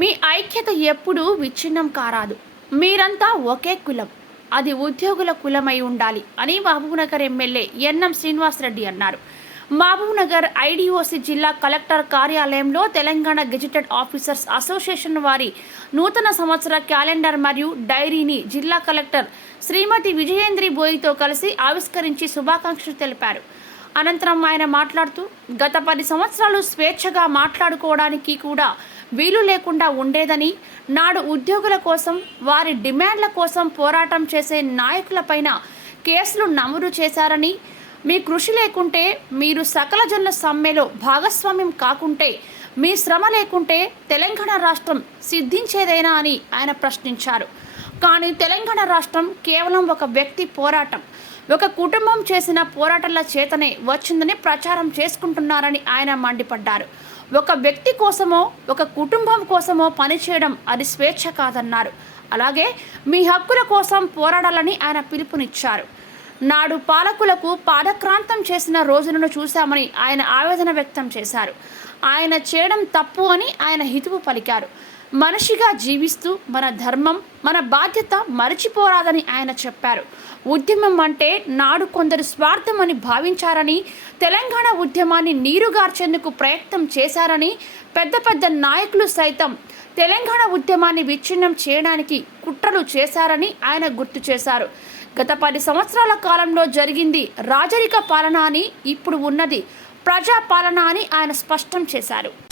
మీ ఐక్యత ఎప్పుడూ విచ్ఛిన్నం కారాదు. మీరంతా ఒకే కులం. అది ఉద్యోగుల కులమై ఉండాలి అని మహబూబ్నగర్ ఎమ్మెల్యే ఎన్ఎం శ్రీనివాసరెడ్డి అన్నారు. మహబూబ్నగర్ ఐడిఓసి జిల్లా కలెక్టర్ కార్యాలయంలో తెలంగాణ గెజిటెడ్ ఆఫీసర్స్ అసోసియేషన్ వారి నూతన సంవత్సర క్యాలెండర్ మరియు డైరీని జిల్లా కలెక్టర్ శ్రీమతి విజయేంద్రి బోయితో కలిసి ఆవిష్కరించి శుభాకాంక్షలు తెలిపారు. అనంతరం ఆయన మాట్లాడుతూ గత పది సంవత్సరాలు స్వేచ్ఛగా మాట్లాడుకోవడానికి కూడా వీలు లేకుండా ఉండేదని నాడు ఉద్యోగుల కోసం వారి డిమాండ్ల కోసం పోరాటం చేసే నాయకులపైన కేసులు నమోదు చేశారని మీ కృషి లేకుంటే మీరు సకల జనుల సమ్మెలో భాగస్వామ్యం కాకుంటే మీ శ్రమ లేకుంటే తెలంగాణ రాష్ట్రం సిద్ధించేదేనా అని ఆయన ప్రశ్నించారు. కానీ తెలంగాణ రాష్ట్రం కేవలం ఒక వ్యక్తి పోరాటం ఒక కుటుంబం చేసిన పోరాటాల చేతనే వచ్చిందని ప్రచారం చేసుకుంటున్నారని ఆయన మండిపడ్డారు. ఒక వ్యక్తి కోసమో ఒక కుటుంబం కోసమో పనిచేయడం అది స్వేచ్ఛ కాదన్నారు. అలాగే మీ హక్కుల కోసం పోరాడాలని ఆయన పిలుపునిచ్చారు. నాడు పాలకులకు పాదక్రాంతం చేసిన రోజులను చూశామని ఆయన ఆవేదన వ్యక్తం చేశారు. ఆయన చేయడం తప్పు అని ఆయన హితువు పలికారు. మనిషిగా జీవిస్తూ మన ధర్మం మన బాధ్యత మరచిపోరాదని ఆయన చెప్పారు. ఉద్యమం అంటే నాడు కొందరు స్వార్థం అని భావించారని తెలంగాణ ఉద్యమాన్ని నీరుగార్చేందుకు ప్రయత్నం చేశారని పెద్ద పెద్ద నాయకులు సైతం తెలంగాణ ఉద్యమాన్ని విచ్ఛిన్నం చేయడానికి కుట్రలు చేశారని ఆయన గుర్తు చేశారు. గత పది సంవత్సరాల కాలంలో జరిగింది రాజరిక పాలన అని ఇప్పుడు ఉన్నది ప్రజా పాలన అని ఆయన స్పష్టం చేశారు.